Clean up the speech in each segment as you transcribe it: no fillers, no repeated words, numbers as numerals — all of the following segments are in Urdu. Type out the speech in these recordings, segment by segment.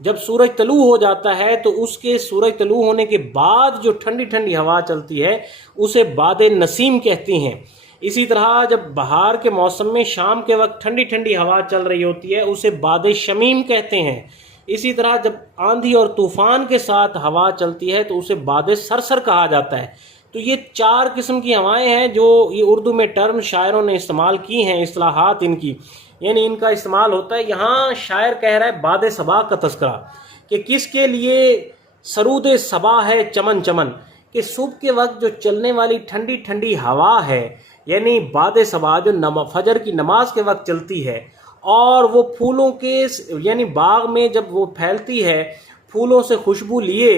جب سورج طلوع ہو جاتا ہے تو اس کے سورج طلوع ہونے کے بعد جو ٹھنڈی ٹھنڈی ہوا چلتی ہے اسے باد نسیم کہتی ہیں۔ اسی طرح جب بہار کے موسم میں شام کے وقت ٹھنڈی ٹھنڈی ہوا چل رہی ہوتی ہے اسے باد شمیم کہتے ہیں۔ اسی طرح جب آندھی اور طوفان کے ساتھ ہوا چلتی ہے تو اسے باد صرصر کہا جاتا ہے۔ تو یہ 4 قسم کی ہوائیں ہیں جو یہ اردو میں ٹرم شاعروں نے استعمال کی ہیں، اصطلاحات ان کی، یعنی ان کا استعمال ہوتا ہے۔ یہاں شاعر کہہ رہا ہے باد صبا کا تذکرہ کہ کس کے لیے سرود صبا ہے چمن چمن، کہ صبح کے وقت جو چلنے والی ٹھنڈی ٹھنڈی ہوا ہے، یعنی باد صبا جو فجر کی نماز کے وقت چلتی ہے اور وہ پھولوں کے یعنی باغ میں جب وہ پھیلتی ہے، پھولوں سے خوشبو لیے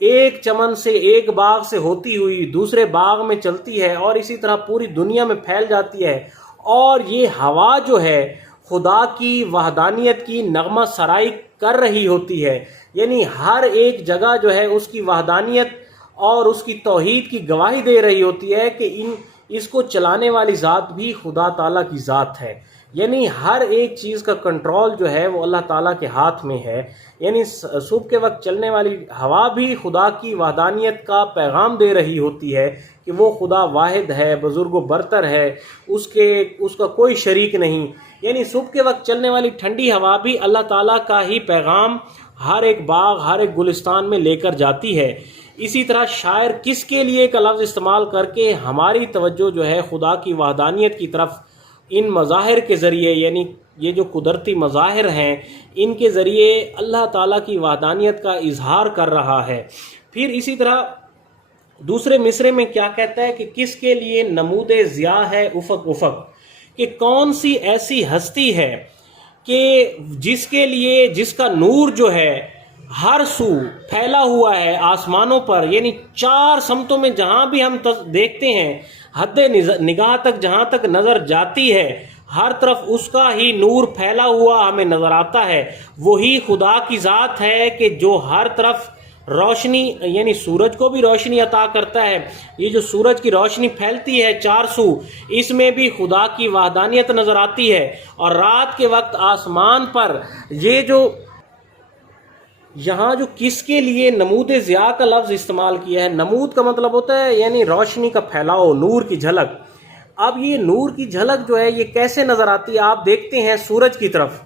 ایک چمن سے ایک باغ سے ہوتی ہوئی دوسرے باغ میں چلتی ہے اور اسی طرح پوری دنیا میں پھیل جاتی ہے، اور یہ ہوا جو ہے خدا کی وحدانیت کی نغمہ سرائی کر رہی ہوتی ہے، یعنی ہر ایک جگہ جو ہے اس کی وحدانیت اور اس کی توحید کی گواہی دے رہی ہوتی ہے کہ اس کو چلانے والی ذات بھی خدا تعالیٰ کی ذات ہے، یعنی ہر ایک چیز کا کنٹرول جو ہے وہ اللہ تعالیٰ کے ہاتھ میں ہے۔ یعنی صبح کے وقت چلنے والی ہوا بھی خدا کی وحدانیت کا پیغام دے رہی ہوتی ہے کہ وہ خدا واحد ہے، بزرگ و برتر ہے، اس کا کوئی شریک نہیں۔ یعنی صبح کے وقت چلنے والی ٹھنڈی ہوا بھی اللہ تعالیٰ کا ہی پیغام ہر ایک باغ، ہر ایک گلستان میں لے کر جاتی ہے۔ اسی طرح شاعر کس کے لیے کا لفظ استعمال کر کے ہماری توجہ جو ہے خدا کی وحدانیت کی طرف ان مظاہر کے ذریعے، یعنی یہ جو قدرتی مظاہر ہیں ان کے ذریعے اللہ تعالیٰ کی وحدانیت کا اظہار کر رہا ہے۔ پھر اسی طرح دوسرے مصرے میں کیا کہتا ہے کہ کس کے لیے نمود ضیاء ہے افق افق، کہ کون سی ایسی ہستی ہے کہ جس کے لیے جس کا نور جو ہے ہر سو پھیلا ہوا ہے آسمانوں پر، یعنی 4 سمتوں میں جہاں بھی ہم دیکھتے ہیں، حد نگاہ تک جہاں تک نظر جاتی ہے ہر طرف اس کا ہی نور پھیلا ہوا ہمیں نظر آتا ہے۔ وہی خدا کی ذات ہے کہ جو ہر طرف روشنی، یعنی سورج کو بھی روشنی عطا کرتا ہے۔ یہ جو سورج کی روشنی پھیلتی ہے 4 سو، اس میں بھی خدا کی وحدانیت نظر آتی ہے۔ اور رات کے وقت آسمان پر یہ جو یہاں جو کس کے لیے نمود ضیاء کا لفظ استعمال کیا ہے، نمود کا مطلب ہوتا ہے یعنی روشنی کا پھیلاؤ، نور کی جھلک۔ اب یہ نور کی جھلک جو ہے یہ کیسے نظر آتی ہے؟ آپ دیکھتے ہیں سورج کی طرف،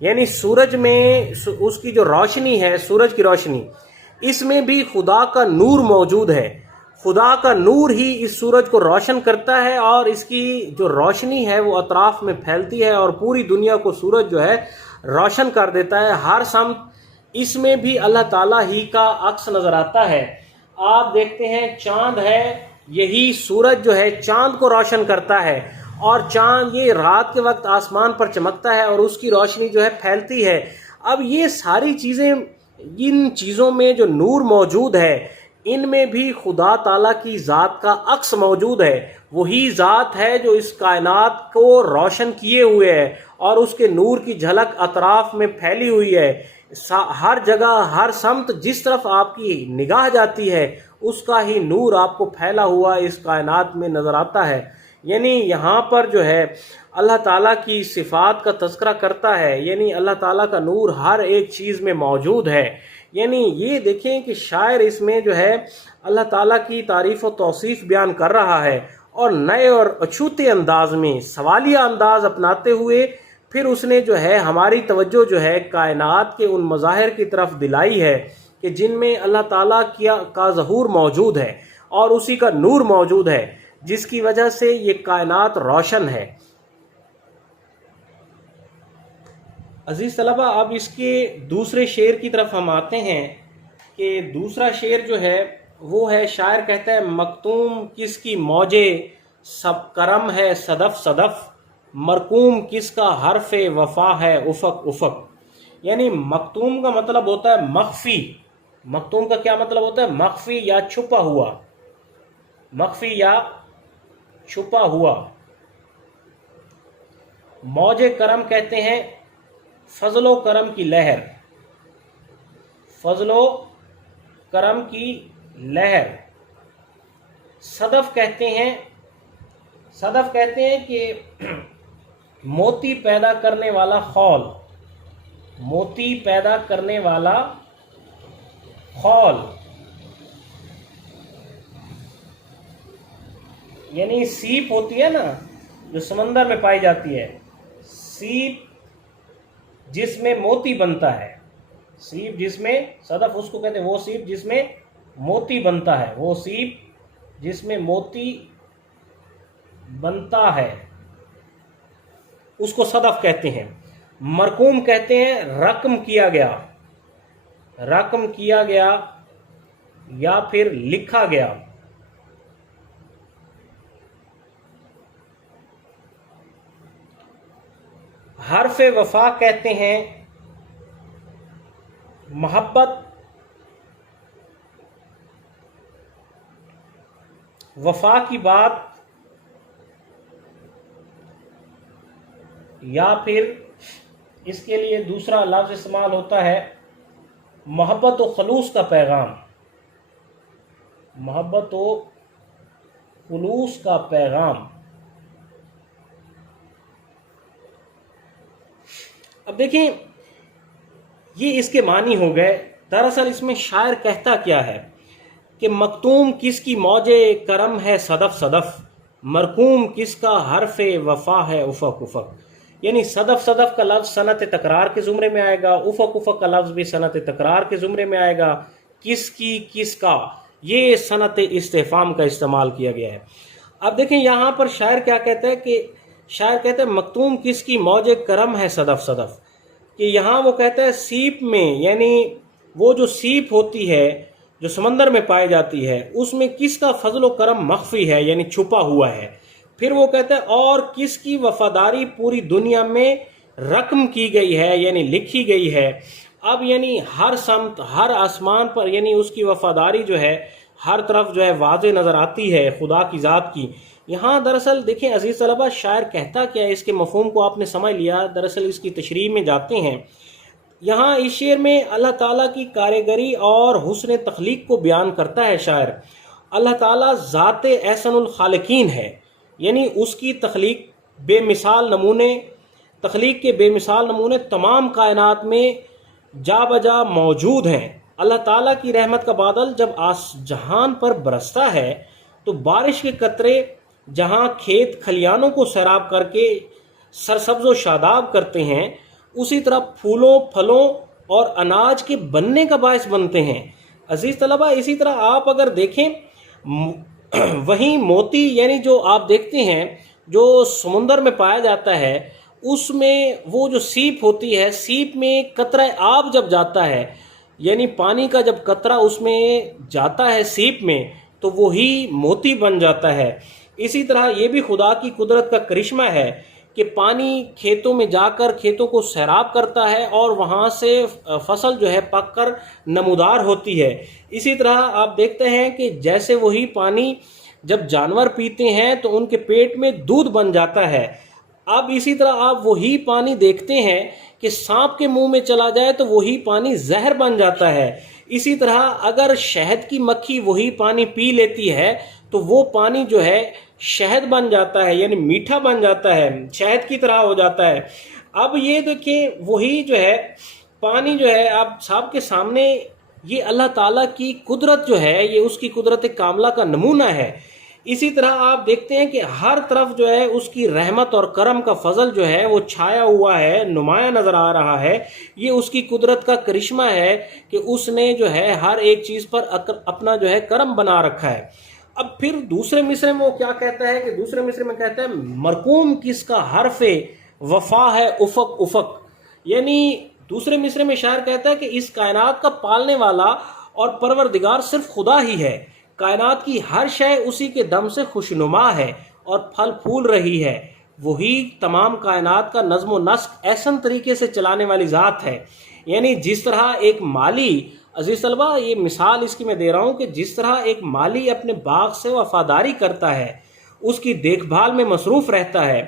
یعنی سورج میں اس کی جو روشنی ہے، سورج کی روشنی، اس میں بھی خدا کا نور موجود ہے۔ خدا کا نور ہی اس سورج کو روشن کرتا ہے اور اس کی جو روشنی ہے وہ اطراف میں پھیلتی ہے اور پوری دنیا کو سورج جو ہے روشن کر دیتا ہے ہر سمت۔ اس میں بھی اللہ تعالیٰ ہی کا عکس نظر آتا ہے۔ آپ دیکھتے ہیں چاند ہے، یہی سورج جو ہے چاند کو روشن کرتا ہے، اور چاند یہ رات کے وقت آسمان پر چمکتا ہے اور اس کی روشنی جو ہے پھیلتی ہے۔ اب یہ ساری چیزیں، ان چیزوں میں جو نور موجود ہے ان میں بھی خدا تعالیٰ کی ذات کا عکس موجود ہے۔ وہی ذات ہے جو اس کائنات کو روشن کیے ہوئے ہے اور اس کے نور کی جھلک اطراف میں پھیلی ہوئی ہے۔ ہر جگہ، ہر سمت جس طرف آپ کی نگاہ جاتی ہے اس کا ہی نور آپ کو پھیلا ہوا اس کائنات میں نظر آتا ہے۔ یعنی یہاں پر جو ہے اللہ تعالیٰ کی صفات کا تذکرہ کرتا ہے، یعنی اللہ تعالیٰ کا نور ہر ایک چیز میں موجود ہے۔ یعنی یہ دیکھیں کہ شاعر اس میں جو ہے اللہ تعالیٰ کی تعریف و توصیف بیان کر رہا ہے، اور نئے اور اچھوتے انداز میں سوالیہ انداز اپناتے ہوئے پھر اس نے جو ہے ہماری توجہ جو ہے کائنات کے ان مظاہر کی طرف دلائی ہے کہ جن میں اللہ تعالیٰ کا ظہور موجود ہے اور اسی کا نور موجود ہے، جس کی وجہ سے یہ کائنات روشن ہے۔ عزیز طلبہ، اب اس کے دوسرے شعر کی طرف ہم آتے ہیں کہ دوسرا شعر جو ہے وہ ہے، شاعر کہتا ہے مکتوم کس کی موجے سب کرم ہے صدف صدف، مرکوم کس کا حرف وفا ہے افق افق۔ یعنی مکتوم کا مطلب ہوتا ہے مخفی۔ مکتوم کا کیا مطلب ہوتا ہے؟ مخفی یا چھپا ہوا، مخفی یا چھپا ہوا۔ موج کرم کہتے ہیں فضل و کرم کی لہر، فضل و کرم کی لہر۔ صدف کہتے ہیں، صدف کہتے ہیں کہ موتی پیدا کرنے والا خول، موتی پیدا کرنے والا خول، یعنی سیپ ہوتی ہے نا جو سمندر میں پائی جاتی ہے، سیپ جس میں موتی بنتا ہے، سیپ جس میں صدف اس کو کہتے ہیں، وہ سیپ جس میں موتی بنتا ہے، وہ سیپ جس میں موتی بنتا ہے اس کو صدف کہتے ہیں۔ مرقوم کہتے ہیں رقم کیا گیا، رقم کیا گیا یا پھر لکھا گیا۔ حرف وفا کہتے ہیں محبت، وفا کی بات، یا پھر اس کے لیے دوسرا لفظ استعمال ہوتا ہے محبت و خلوص کا پیغام، محبت و خلوص کا پیغام۔ اب دیکھیں یہ اس کے معنی ہو گئے۔ دراصل اس میں شاعر کہتا کیا ہے کہ مکتوم کس کی موج کرم ہے صدف صدف، مرقوم کس کا حرف وفا ہے افق افق۔ یعنی صدف صدف کا لفظ صنعت تکرار کے زمرے میں آئے گا، افق افق کا لفظ بھی صنعت تکرار کے زمرے میں آئے گا، کس کی کس کا، یہ صنعت استفہام کا استعمال کیا گیا ہے۔ اب دیکھیں یہاں پر شاعر کیا کہتا ہے کہ شاعر کہتا ہے مکتوم کس کی موج کرم ہے صدف صدف، کہ یہاں وہ کہتا ہے سیپ میں، یعنی وہ جو سیپ ہوتی ہے جو سمندر میں پائی جاتی ہے اس میں کس کا فضل و کرم مخفی ہے، یعنی چھپا ہوا ہے۔ پھر وہ کہتا ہے اور کس کی وفاداری پوری دنیا میں رقم کی گئی ہے، یعنی لکھی گئی ہے۔ اب یعنی ہر سمت، ہر آسمان پر یعنی اس کی وفاداری جو ہے ہر طرف جو ہے واضح نظر آتی ہے خدا کی ذات کی۔ یہاں دراصل دیکھیں عزیز طلبہ شاعر کہتا کیا ہے، اس کے مفہوم کو آپ نے سمجھ لیا، دراصل اس کی تشریح میں جاتے ہیں۔ یہاں اس شعر میں اللہ تعالیٰ کی کاریگری اور حسن تخلیق کو بیان کرتا ہے شاعر۔ اللہ تعالیٰ ذات احسن الخالقین ہے، یعنی اس کی تخلیق بے مثال نمونے، تخلیق کے بے مثال نمونے تمام کائنات میں جا بجا موجود ہیں۔ اللہ تعالیٰ کی رحمت کا بادل جب جہان پر برستا ہے تو بارش کے قطرے جہاں کھیت کھلیانوں کو سیراب کر کے سرسبز و شاداب کرتے ہیں، اسی طرح پھولوں پھلوں اور اناج کے بننے کا باعث بنتے ہیں۔ عزیز طلبہ اسی طرح آپ اگر دیکھیں وہیں موتی یعنی جو آپ دیکھتے ہیں جو سمندر میں پایا جاتا ہے، اس میں وہ جو سیپ ہوتی ہے، سیپ میں قطرہ آب جب جاتا ہے، یعنی پانی کا جب قطرہ اس میں جاتا ہے سیپ میں تو وہی موتی بن جاتا ہے۔ اسی طرح یہ بھی خدا کی قدرت کا کرشمہ ہے کہ پانی کھیتوں میں جا کر کھیتوں کو سیراب کرتا ہے اور وہاں سے فصل جو ہے پک کر نمودار ہوتی ہے۔ اسی طرح آپ دیکھتے ہیں کہ جیسے وہی پانی جب جانور پیتے ہیں تو ان کے پیٹ میں دودھ بن جاتا ہے۔ اب اسی طرح آپ وہی پانی دیکھتے ہیں کہ سانپ کے منہ میں چلا جائے تو وہی پانی زہر بن جاتا ہے۔ اسی طرح اگر شہد کی مکھی وہی پانی پی لیتی ہے تو وہ پانی جو ہے شہد بن جاتا ہے، یعنی میٹھا بن جاتا ہے، شہد کی طرح ہو جاتا ہے۔ اب یہ دیکھیں وہی جو ہے پانی جو ہے آپ صاحب کے سامنے، یہ اللہ تعالیٰ کی قدرت جو ہے یہ اس کی قدرت کاملہ کا نمونہ ہے۔ اسی طرح آپ دیکھتے ہیں کہ ہر طرف جو ہے اس کی رحمت اور کرم کا فضل جو ہے وہ چھایا ہوا ہے، نمایاں نظر آ رہا ہے۔ یہ اس کی قدرت کا کرشمہ ہے کہ اس نے جو ہے ہر ایک چیز پر اپنا جو ہے کرم بنا رکھا ہے۔ اب پھر دوسرے مصرے میں وہ کیا کہتا ہے کہ دوسرے مصرے میں کہتا ہے مرقوم کس کا حرف وفا ہے افق افق، یعنی دوسرے مصرے میں شاعر کہتا ہے کہ اس کائنات کا پالنے والا اور پروردگار صرف خدا ہی ہے۔ کائنات کی ہر شے اسی کے دم سے خوشنما ہے اور پھل پھول رہی ہے۔ وہی تمام کائنات کا نظم و نسق ایسن طریقے سے چلانے والی ذات ہے۔ یعنی جس طرح ایک مالی، عزیز طلبہ یہ مثال اس کی میں دے رہا ہوں کہ جس طرح ایک مالی اپنے باغ سے وفاداری کرتا ہے، اس کی دیکھ بھال میں مصروف رہتا ہے،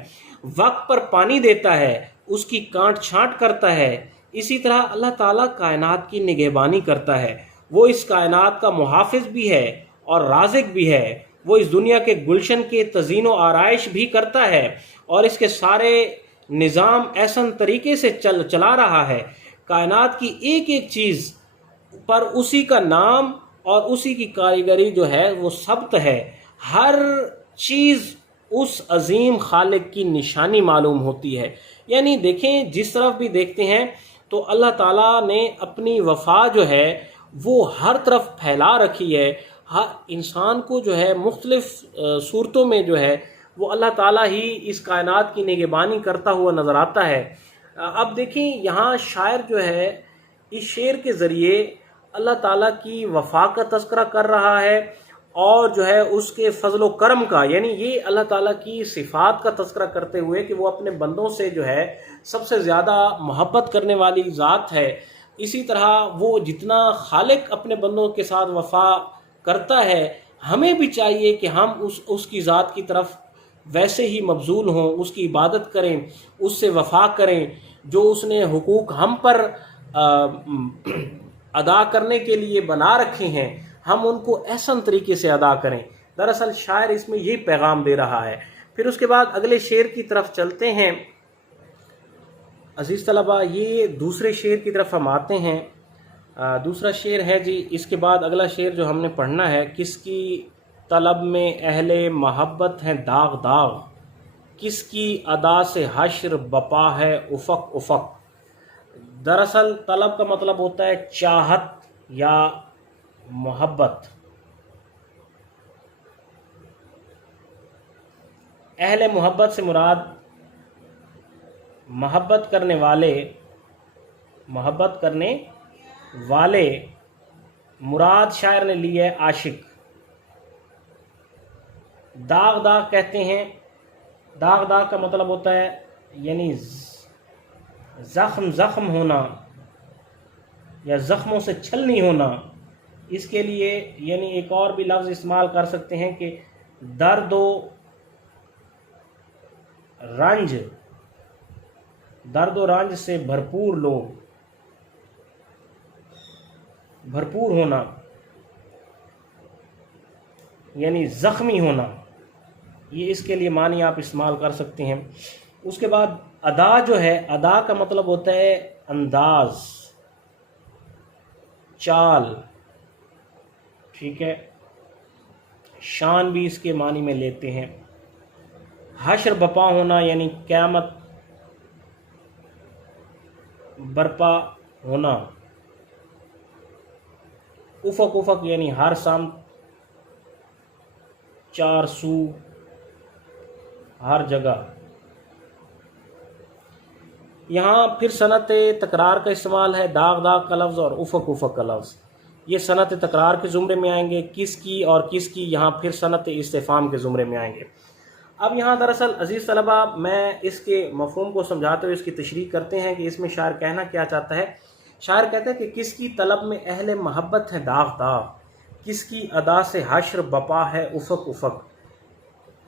وقت پر پانی دیتا ہے، اس کی کانٹ چھانٹ کرتا ہے، اسی طرح اللہ تعالیٰ کائنات کی نگہبانی کرتا ہے۔ وہ اس کائنات کا محافظ بھی ہے اور رازق بھی ہے۔ وہ اس دنیا کے گلشن کے تزئین و آرائش بھی کرتا ہے اور اس کے سارے نظام ایسن طریقے سے چلا رہا ہے کائنات کی ایک ایک چیز پر اسی کا نام اور اسی کی کاریگری جو ہے وہ ثبت ہے. ہر چیز اس عظیم خالق کی نشانی معلوم ہوتی ہے. یعنی دیکھیں جس طرف بھی دیکھتے ہیں تو اللہ تعالیٰ نے اپنی وفا جو ہے وہ ہر طرف پھیلا رکھی ہے. ہر انسان کو جو ہے مختلف صورتوں میں جو ہے وہ اللہ تعالیٰ ہی اس کائنات کی نگہبانی کرتا ہوا نظر آتا ہے. اب دیکھیں یہاں شاعر جو ہے اس شعر کے ذریعے اللہ تعالیٰ کی وفا کا تذکرہ کر رہا ہے اور جو ہے اس کے فضل و کرم کا، یعنی یہ اللہ تعالیٰ کی صفات کا تذکرہ کرتے ہوئے کہ وہ اپنے بندوں سے جو ہے سب سے زیادہ محبت کرنے والی ذات ہے. اسی طرح وہ جتنا خالق اپنے بندوں کے ساتھ وفا کرتا ہے، ہمیں بھی چاہیے کہ ہم اس کی ذات کی طرف ویسے ہی مبذول ہوں، اس کی عبادت کریں، اس سے وفا کریں. جو اس نے حقوق ہم پر ادا کرنے کے لیے بنا رکھے ہیں، ہم ان کو احسن طریقے سے ادا کریں. دراصل شاعر اس میں یہی پیغام دے رہا ہے. پھر اس کے بعد اگلے شعر کی طرف چلتے ہیں. عزیز طلبہ، یہ دوسرے شعر کی طرف ہم آتے ہیں. دوسرا شعر ہے جی، اس کے بعد اگلا شعر جو ہم نے پڑھنا ہے، کس کی طلب میں اہل محبت ہیں داغ داغ، کس کی ادا سے حشر بپا ہے افق افق. دراصل طلب کا مطلب ہوتا ہے چاہت یا محبت. اہل محبت سے مراد محبت کرنے والے مراد شاعر نے لی ہے عاشق. داغ داغ کہتے ہیں، داغ داغ کا مطلب ہوتا ہے یعنی زخم ہونا یا زخموں سے چھلنی ہونا. اس کے لیے یعنی ایک اور بھی لفظ استعمال کر سکتے ہیں کہ درد و رنج سے بھرپور لوگ، بھرپور ہونا یعنی زخمی ہونا، یہ اس کے لیے معنی آپ استعمال کر سکتے ہیں. اس کے بعد ادا جو ہے، ادا کا مطلب ہوتا ہے انداز، چال، ٹھیک ہے، شان بھی اس کے معنی میں لیتے ہیں. حشر بپا ہونا یعنی قیامت برپا ہونا. افق افق یعنی ہر سمت، چار سو، ہر جگہ. یہاں پھر صنعت تکرار کا استعمال ہے، داغ داغ کا لفظ اور افق افق کا لفظ، یہ صنعت تکرار کے زمرے میں آئیں گے. کس کی اور کس کی یہاں پھر صنعت استفہام کے زمرے میں آئیں گے. اب یہاں دراصل عزیز طلبہ میں اس کے مفہوم کو سمجھاتے ہوئے اس کی تشریح کرتے ہیں کہ اس میں شاعر کہنا کیا چاہتا ہے. شاعر کہتا ہے کہ کس کی طلب میں اہل محبت ہے داغ داغ، کس کی ادا سے حشر بپا ہے افق افق.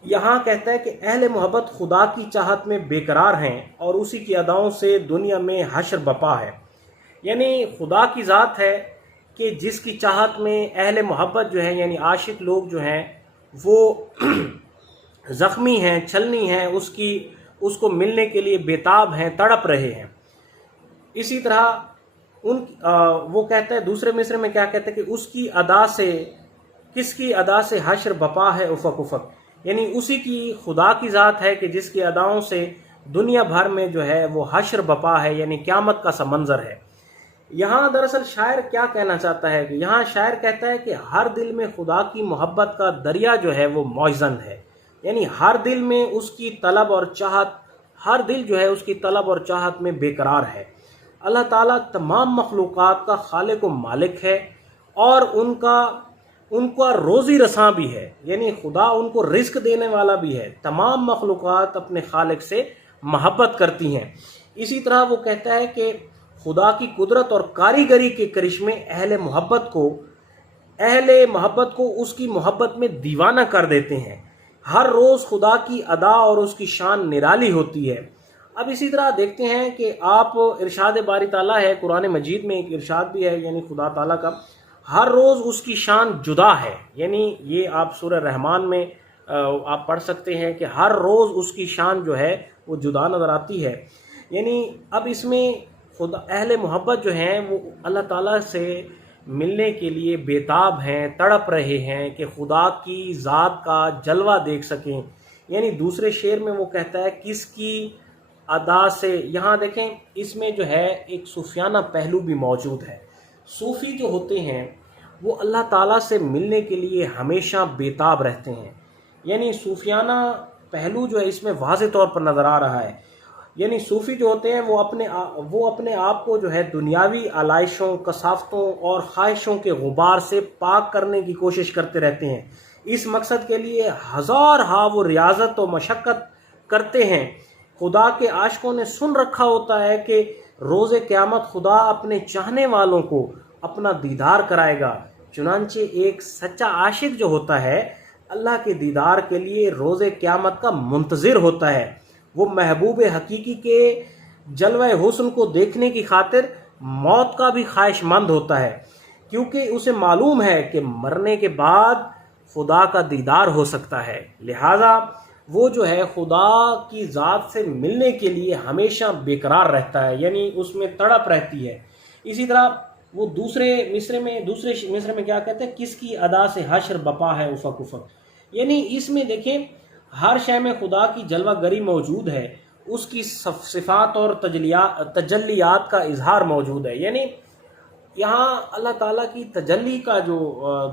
یہاں کہتا ہے کہ اہل محبت خدا کی چاہت میں بے قرار ہیں اور اسی کی اداؤں سے دنیا میں حشر بپا ہے. یعنی خدا کی ذات ہے کہ جس کی چاہت میں اہل محبت جو ہیں یعنی عاشق لوگ جو ہیں وہ زخمی ہیں، چھلنی ہیں، اس کو ملنے کے لیے بےتاب ہیں، تڑپ رہے ہیں. اسی طرح وہ کہتا ہے دوسرے مصرے میں کیا کہتا ہے کہ اس کی ادا سے، کس کی ادا سے حشر بپا ہے افق افق، یعنی اسی کی خدا کی ذات ہے کہ جس کی اداؤں سے دنیا بھر میں جو ہے وہ حشر بپا ہے یعنی قیامت کا سا منظر ہے. یہاں دراصل شاعر کیا کہنا چاہتا ہے کہ یہاں شاعر کہتا ہے کہ ہر دل میں خدا کی محبت کا دریا جو ہے وہ موزن ہے. یعنی ہر دل میں اس کی طلب اور چاہت، ہر دل جو ہے اس کی طلب اور چاہت میں بے قرار ہے. اللہ تعالیٰ تمام مخلوقات کا خالق و مالک ہے اور ان کا روزی رساں بھی ہے، یعنی خدا ان کو رزق دینے والا بھی ہے. تمام مخلوقات اپنے خالق سے محبت کرتی ہیں. اسی طرح وہ کہتا ہے کہ خدا کی قدرت اور کاریگری کے کرشمے اہل محبت کو اس کی محبت میں دیوانہ کر دیتے ہیں. ہر روز خدا کی ادا اور اس کی شان نرالی ہوتی ہے. اب اسی طرح دیکھتے ہیں کہ آپ ارشاد باری تعالیٰ ہے قرآن مجید میں، ایک ارشاد بھی ہے یعنی خدا تعالیٰ کا، ہر روز اس کی شان جدا ہے. یعنی یہ آپ سورہ رحمان میں آپ پڑھ سکتے ہیں کہ ہر روز اس کی شان جو ہے وہ جدا نظر آتی ہے. یعنی اب اس میں خدا اہل محبت جو ہیں وہ اللہ تعالیٰ سے ملنے کے لیے بیتاب ہیں، تڑپ رہے ہیں کہ خدا کی ذات کا جلوہ دیکھ سکیں. یعنی دوسرے شعر میں وہ کہتا ہے کس کی ادا سے. یہاں دیکھیں اس میں جو ہے ایک صوفیانہ پہلو بھی موجود ہے. صوفی جو ہوتے ہیں وہ اللہ تعالیٰ سے ملنے کے لیے ہمیشہ بیتاب رہتے ہیں. یعنی صوفیانہ پہلو جو ہے اس میں واضح طور پر نظر آ رہا ہے. یعنی صوفی جو ہوتے ہیں وہ اپنے آپ کو جو ہے دنیاوی آلائشوں، کثافتوں اور خواہشوں کے غبار سے پاک کرنے کی کوشش کرتے رہتے ہیں. اس مقصد کے لیے ہزارہا وہ ریاضت و مشقت کرتے ہیں. خدا کے عاشقوں نے سن رکھا ہوتا ہے کہ روز قیامت خدا اپنے چاہنے والوں کو اپنا دیدار کرائے گا. چنانچہ ایک سچا عاشق جو ہوتا ہے اللہ کے دیدار کے لیے روز قیامت کا منتظر ہوتا ہے. وہ محبوب حقیقی کے جلوہ حسن کو دیکھنے کی خاطر موت کا بھی خواہش مند ہوتا ہے، کیونکہ اسے معلوم ہے کہ مرنے کے بعد خدا کا دیدار ہو سکتا ہے. لہذا وہ جو ہے خدا کی ذات سے ملنے کے لیے ہمیشہ بیقرار رہتا ہے، یعنی اس میں تڑپ رہتی ہے. اسی طرح وہ دوسرے مصرے میں کیا کہتے ہیں، کس کی ادا سے حشر بپا ہے افق افق. یعنی اس میں دیکھیں ہر شے میں خدا کی جلوہ گری موجود ہے، اس کی صفات اور تجلیات کا اظہار موجود ہے. یعنی یہاں اللہ تعالیٰ کی تجلی کا جو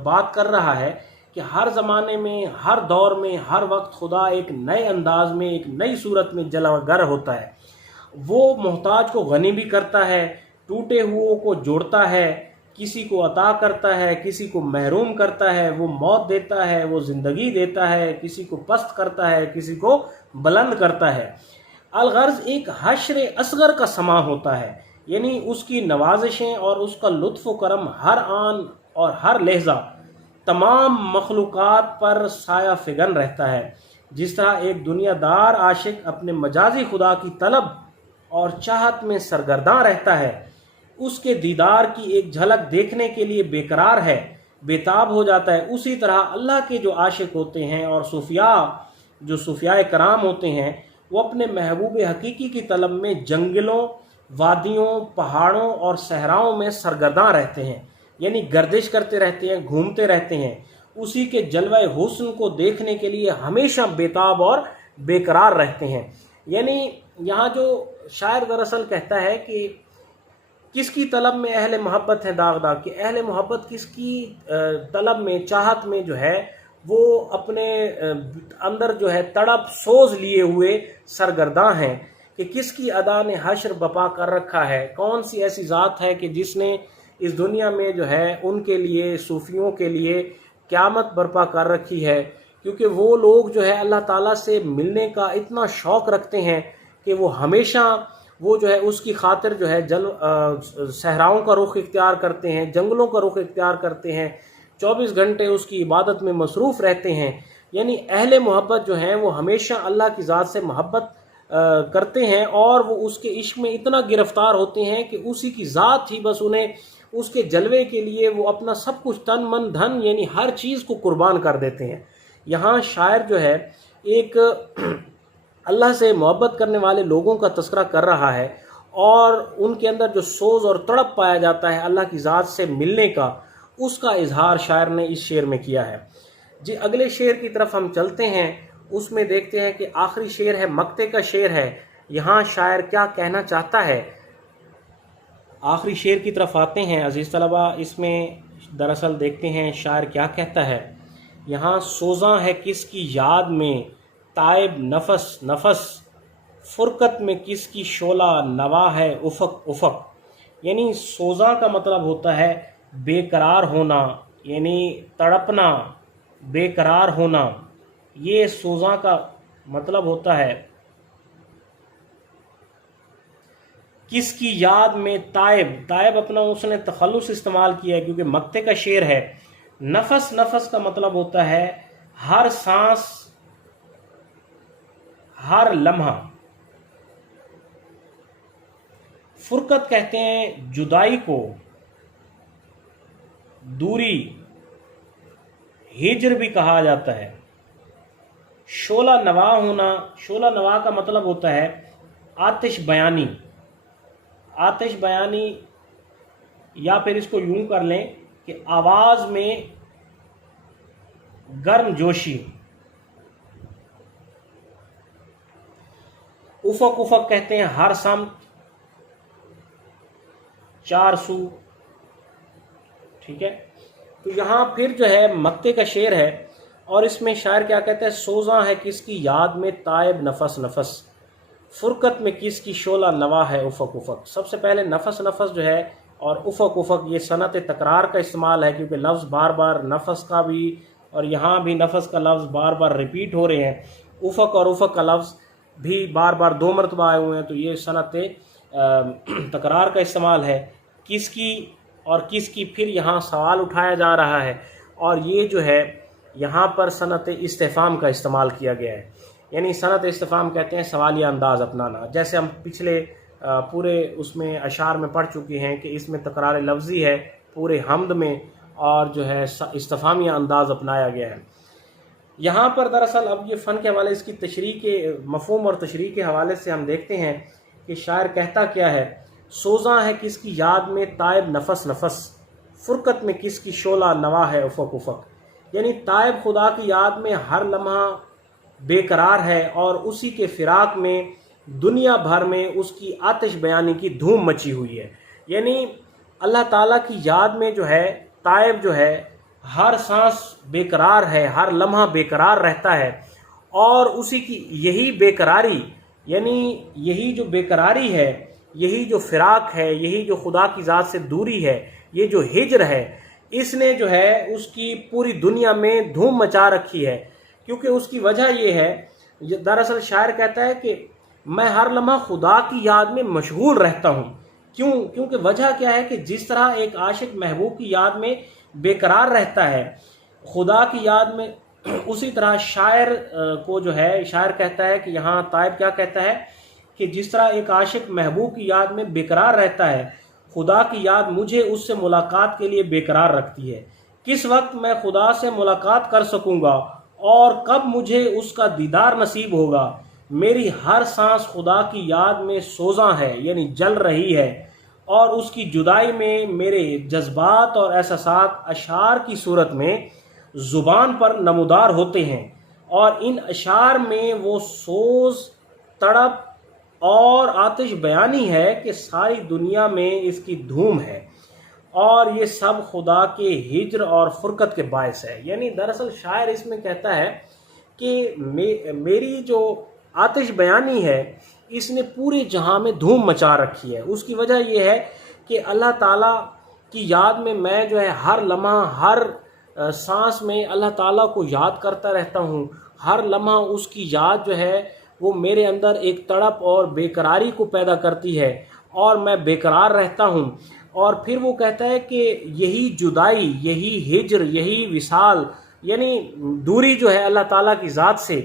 بات کر رہا ہے کہ ہر زمانے میں، ہر دور میں، ہر وقت خدا ایک نئے انداز میں، ایک نئی صورت میں جلوہ گر ہوتا ہے. وہ محتاج کو غنی بھی کرتا ہے، ٹوٹے ہوئوں کو جوڑتا ہے، کسی کو عطا کرتا ہے، کسی کو محروم کرتا ہے. وہ موت دیتا ہے، وہ زندگی دیتا ہے، کسی کو پست کرتا ہے، کسی کو بلند کرتا ہے. الغرض ایک حشر اصغر کا سما ہوتا ہے، یعنی اس کی نوازشیں اور اس کا لطف و کرم ہر آن اور ہر لحظہ تمام مخلوقات پر سایہ فگن رہتا ہے. جس طرح ایک دنیا دار عاشق اپنے مجازی خدا کی طلب اور چاہت میں سرگرداں رہتا ہے، اس کے دیدار کی ایک جھلک دیکھنے کے لیے بیقرار ہے، بیتاب ہو جاتا ہے. اسی طرح اللہ کے جو عاشق ہوتے ہیں اور صوفیاء کرام ہوتے ہیں وہ اپنے محبوب حقیقی کی طلب میں جنگلوں، وادیوں، پہاڑوں اور صحراؤں میں سرگرداں رہتے ہیں، یعنی گردش کرتے رہتے ہیں، گھومتے رہتے ہیں. اسی کے جلوہ حسن کو دیکھنے کے لیے ہمیشہ بیتاب اور بیقرار رہتے ہیں. یعنی یہاں جو شاعر دراصل کہتا ہے کہ کس کی طلب میں اہل محبت ہے داغ داغ، کہ اہل محبت کس کی طلب میں، چاہت میں جو ہے وہ اپنے اندر جو ہے تڑپ سوز لیے ہوئے سرگرداں ہیں کہ کس کی ادا نے حشر بپا کر رکھا ہے. کون سی ایسی ذات ہے کہ جس نے اس دنیا میں جو ہے ان کے لیے، صوفیوں کے لیے قیامت برپا کر رکھی ہے. کیونکہ وہ لوگ جو ہے اللہ تعالیٰ سے ملنے کا اتنا شوق رکھتے ہیں کہ وہ ہمیشہ وہ جو ہے اس کی خاطر جو ہے صحراؤں کا رخ اختیار کرتے ہیں، جنگلوں کا رخ اختیار کرتے ہیں، 24 گھنٹے اس کی عبادت میں مصروف رہتے ہیں. یعنی اہل محبت جو ہیں وہ ہمیشہ اللہ کی ذات سے محبت کرتے ہیں اور وہ اس کے عشق میں اتنا گرفتار ہوتے ہیں کہ اسی کی ذات ہی بس انہیں اس کے جلوے کے لیے وہ اپنا سب کچھ تن من دھن یعنی ہر چیز کو قربان کر دیتے ہیں. یہاں شاعر جو ہے ایک اللہ سے محبت کرنے والے لوگوں کا تذکرہ کر رہا ہے اور ان کے اندر جو سوز اور تڑپ پایا جاتا ہے اللہ کی ذات سے ملنے کا، اس کا اظہار شاعر نے اس شعر میں کیا ہے. جی اگلے شعر کی طرف ہم چلتے ہیں. اس میں دیکھتے ہیں کہ آخری شعر ہے، مقطع کا شعر ہے. یہاں شاعر کیا کہنا چاہتا ہے. آخری شعر کی طرف آتے ہیں عزیز طلبہ. اس میں دراصل دیکھتے ہیں شاعر کیا کہتا ہے. یہاں سوزاں ہے کس کی یاد میں تائب نفس نفس، فرقت میں کس کی شعلہ نوا ہے افق افق. یعنی سوزاں کا مطلب ہوتا ہے بے قرار ہونا، یعنی تڑپنا، بے قرار ہونا. یہ سوزاں کا مطلب ہوتا ہے. کس کی یاد میں تائب اپنا اس نے تخلص استعمال کیا ہے کیونکہ مقطع کا شعر ہے. نفس نفس کا مطلب ہوتا ہے ہر سانس، ہر لمحہ. فرقت کہتے ہیں جدائی کو، دوری، ہجر بھی کہا جاتا ہے. شعلہ نوا ہونا، شعلہ نوا کا مطلب ہوتا ہے آتش بیانی. آتش بیانی یا پھر اس کو یوں کر لیں کہ آواز میں گرم جوشی. افق، افق کہتے ہیں ہر سمت، چار سو. ٹھیک ہے. تو یہاں پھر جو ہے مکتے کا شعر ہے، اور اس میں شاعر کیا کہتا ہے، سوزاں ہے کس کی یاد میں تائب نفس نفس، فرقت میں کس کی شعلہ نوا ہے افق افق. سب سے پہلے نفس نفس جو ہے اور افق افق، یہ صنعت تکرار کا استعمال ہے، کیونکہ لفظ بار بار نفس کا بھی اور یہاں بھی نفس کا لفظ بار بار ریپیٹ ہو رہے ہیں. افق اور افق کا لفظ بھی بار بار 2 مرتبہ آئے ہوئے ہیں، تو یہ صنعت تکرار کا استعمال ہے. کس کی اور کس کی، پھر یہاں سوال اٹھایا جا رہا ہے، اور یہ جو ہے یہاں پر صنعت استفہام کا استعمال کیا گیا ہے. یعنی صنعت استفہام کہتے ہیں سوالیہ انداز اپنانا، جیسے ہم پچھلے پورے اس میں اشعار میں پڑھ چکے ہیں کہ اس میں تکرار لفظی ہے پورے حمد میں، اور جو ہے استفہامیہ انداز اپنایا گیا ہے. یہاں پر دراصل اب یہ فن کے حوالے، اس کی تشریح کے مفہوم اور تشریح کے حوالے سے ہم دیکھتے ہیں کہ شاعر کہتا کیا ہے، سوزاں ہے کس کی یاد میں تائب نفس نفس، فرقت میں کس کی شعلہ نوا ہے افق افق. یعنی تائب خدا کی یاد میں ہر لمحہ بے قرار ہے، اور اسی کے فراق میں دنیا بھر میں اس کی آتش بیانی کی دھوم مچی ہوئی ہے. یعنی اللہ تعالیٰ کی یاد میں جو ہے تائب جو ہے ہر سانس بے قرار ہے، ہر لمحہ بے قرار رہتا ہے، اور اسی کی یہی بے قراری، یعنی یہی جو بے قراری ہے، یہی جو فراق ہے، یہی جو خدا کی ذات سے دوری ہے، یہ جو ہجر ہے، اس نے جو ہے اس کی پوری دنیا میں دھوم مچا رکھی ہے. کیونکہ اس کی وجہ یہ ہے، دراصل شاعر کہتا ہے کہ میں ہر لمحہ خدا کی یاد میں مشغول رہتا ہوں. کیونکہ وجہ کیا ہے کہ جس طرح ایک عاشق محبوب کی یاد میں بے قرار رہتا ہے خدا کی یاد میں، اسی طرح شاعر کو جو ہے، شاعر کہتا ہے کہ یہاں طائب کیا کہتا ہے کہ جس طرح ایک عاشق محبوب کی یاد میں بے قرار رہتا ہے، خدا کی یاد مجھے اس سے ملاقات کے لیے بے قرار رکھتی ہے. کس وقت میں خدا سے ملاقات کر سکوں گا اور کب مجھے اس کا دیدار نصیب ہوگا. میری ہر سانس خدا کی یاد میں سوزاں ہے، یعنی جل رہی ہے، اور اس کی جدائی میں میرے جذبات اور احساسات اشعار کی صورت میں زبان پر نمودار ہوتے ہیں، اور ان اشعار میں وہ سوز، تڑپ اور آتش بیانی ہے کہ ساری دنیا میں اس کی دھوم ہے، اور یہ سب خدا کے ہجر اور فرقت کے باعث ہے. یعنی دراصل شاعر اس میں کہتا ہے کہ میری جو آتش بیانی ہے اس نے پورے جہاں میں دھوم مچا رکھی ہے. اس کی وجہ یہ ہے کہ اللہ تعالیٰ کی یاد میں جو ہے ہر لمحہ، ہر سانس میں اللہ تعالیٰ کو یاد کرتا رہتا ہوں. ہر لمحہ اس کی یاد جو ہے وہ میرے اندر ایک تڑپ اور بے قراری کو پیدا کرتی ہے، اور میں بے قرار رہتا ہوں. اور پھر وہ کہتا ہے کہ یہی جدائی، یہی ہجر، یہی وصال، یعنی دوری جو ہے اللہ تعالیٰ کی ذات سے،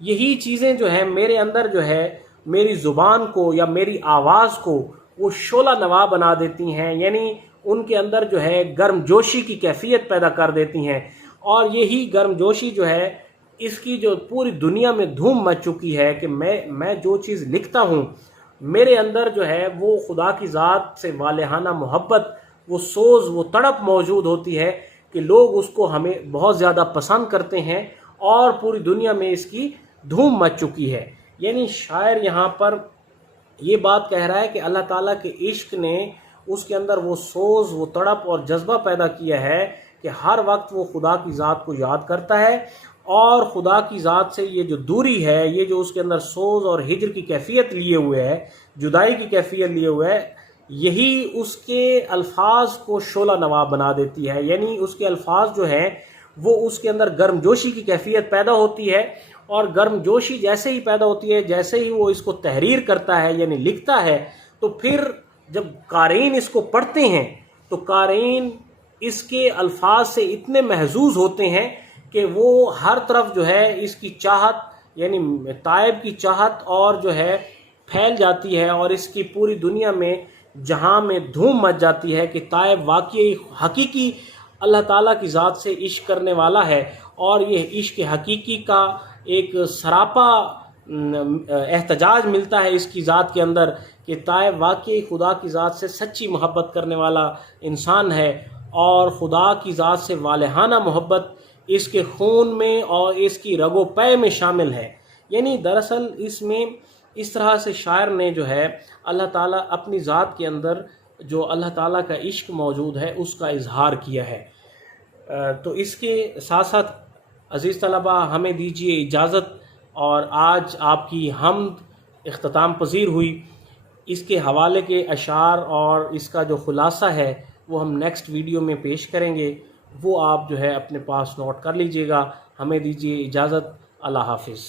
یہی چیزیں جو ہے میرے اندر جو ہے میری زبان کو یا میری آواز کو وہ شعلہ نوا بنا دیتی ہیں. یعنی ان کے اندر جو ہے گرم جوشی کی کیفیت پیدا کر دیتی ہیں، اور یہی گرم جوشی جو ہے اس کی جو پوری دنیا میں دھوم مچ چکی ہے کہ میں جو چیز لکھتا ہوں میرے اندر جو ہے وہ خدا کی ذات سے والہانہ محبت، وہ سوز، وہ تڑپ موجود ہوتی ہے کہ لوگ اس کو ہمیں بہت زیادہ پسند کرتے ہیں، اور پوری دنیا میں اس کی دھوم مچ چکی ہے. یعنی شاعر یہاں پر یہ بات کہہ رہا ہے کہ اللہ تعالیٰ کے عشق نے اس کے اندر وہ سوز، وہ تڑپ اور جذبہ پیدا کیا ہے کہ ہر وقت وہ خدا کی ذات کو یاد کرتا ہے، اور خدا کی ذات سے یہ جو دوری ہے، یہ جو اس کے اندر سوز اور ہجر کی کیفیت لیے ہوئے ہے، جدائی کی کیفیت لیے ہوئے ہے، یہی اس کے الفاظ کو شعلہ نوا بنا دیتی ہے. یعنی اس کے الفاظ جو ہیں وہ اس کے اندر گرم جوشی کی کیفیت پیدا ہوتی ہے، اور گرم جوشی جیسے ہی پیدا ہوتی ہے، جیسے ہی وہ اس کو تحریر کرتا ہے یعنی لکھتا ہے، تو پھر جب قارئین اس کو پڑھتے ہیں تو قارئین اس کے الفاظ سے اتنے محظوظ ہوتے ہیں کہ وہ ہر طرف جو ہے اس کی چاہت، یعنی طائب کی چاہت اور جو ہے پھیل جاتی ہے، اور اس کی پوری دنیا میں جہاں میں دھوم مچ جاتی ہے کہ طائب واقعی حقیقی اللہ تعالیٰ کی ذات سے عشق کرنے والا ہے. اور یہ عشق حقیقی کا ایک سراپا احتجاج ملتا ہے اس کی ذات کے اندر کہ طائب واقعی خدا کی ذات سے سچی محبت کرنے والا انسان ہے، اور خدا کی ذات سے والہانہ محبت اس کے خون میں اور اس کی رگ و پے میں شامل ہے۔ یعنی دراصل اس میں اس طرح سے شاعر نے جو ہے اللہ تعالیٰ اپنی ذات کے اندر جو اللہ تعالیٰ کا عشق موجود ہے اس کا اظہار کیا ہے۔ تو اس کے ساتھ ساتھ عزیز طلبہ ہمیں دیجیے اجازت، اور آج آپ کی حمد اختتام پذیر ہوئی۔ اس کے حوالے کے اشعار اور اس کا جو خلاصہ ہے وہ ہم نیکسٹ ویڈیو میں پیش کریں گے، وہ آپ جو ہے اپنے پاس نوٹ کر لیجئے گا۔ ہمیں دیجیے اجازت، اللہ حافظ۔